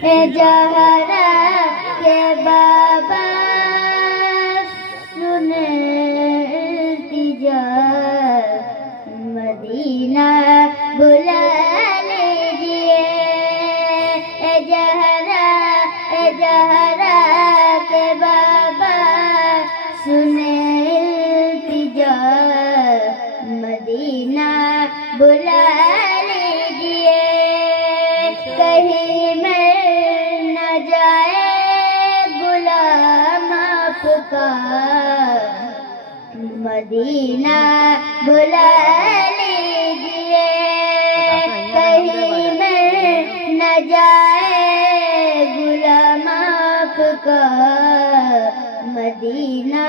जहरा के बाबा सुने तिजा मदीना बुला लीजिए। जहरा के बाबा सुने तिजा मदीना बुला लीजिए। कहीं मिल न जाए गुलाम आपका मदीना बुला लीजिए। कहीं मिल न जाए गुलाम आपका मदीना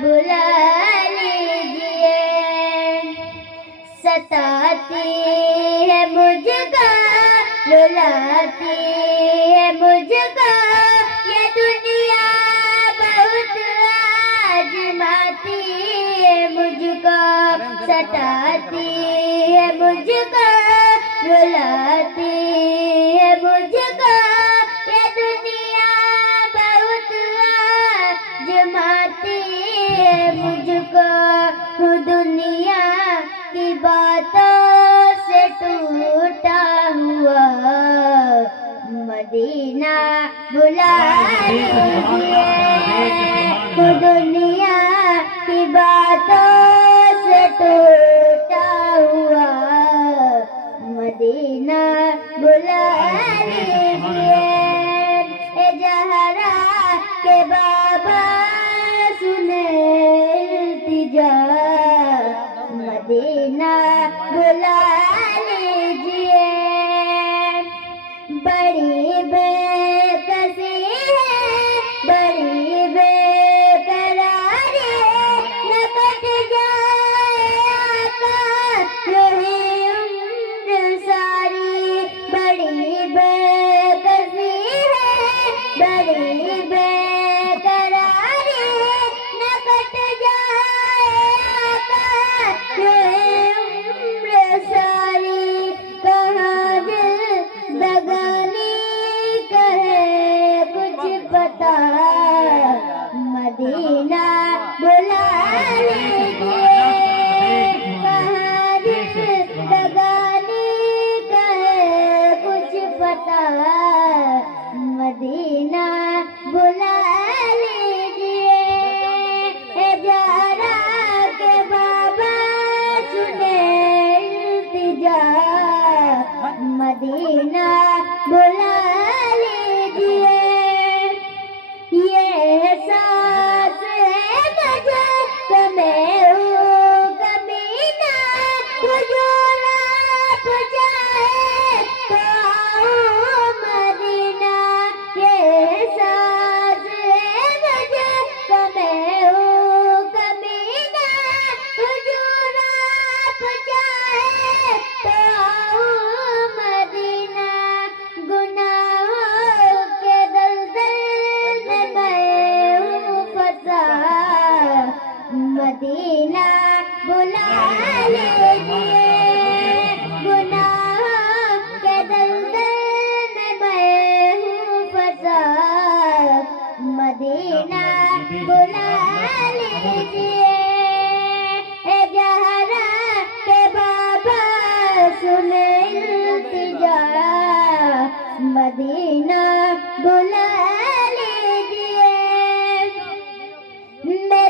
बुला लीजिए। सताती है मुझको रुलाती है मुझको ये दुनिया बहुत आजमाती है मुझको। सताती है मुझको रुलाती है मुझको ये दुनिया बहुत आजमाती है मुझको। हूँ दुनिया की बातों से टूटा हुआ मदीना बुला लीजिए। हूँ दुनिया की बातों से टूटा हुआ मदीना बुला लीजिए। जहरा के बाबा सुने इल्तिजा मदीना बुला लीजिए। बड़ी बेकसी है बड़ी बेकरारी न कट जाए आका यही उम्र सारी। बड़ी बेकसी है बड़ी बेकरारी न कट जाए आका यही उम्र सारी। कहाँ दिल दगानी कहे कुछ पता मदीना बुला लीजिए। कहाँ दिल दगानी कहे कुछ पता मदीना बुला लीजिए। जहरा के बाबा सुने इल्तिजा मदीना बुला लीजिए। ये एहसास है मुझे कि मैं हूँ कमीना। हुजूर आप चाहे तो आऊँ मदीना। ये एहसास है मुझे कि मैं हूँ कमीना। हुजूर आप चाहे तो आऊँ मदीना। गुनाहों के दलदल में मैं हूँ फंसा मदीना बुला लीजिए। गुनाहों के दलदल में मैं हूँ फंसा मदीना बुला लीजिए। जहरा के बाबा सुने इल्तिजा मदीना बुला लीजिए। मैं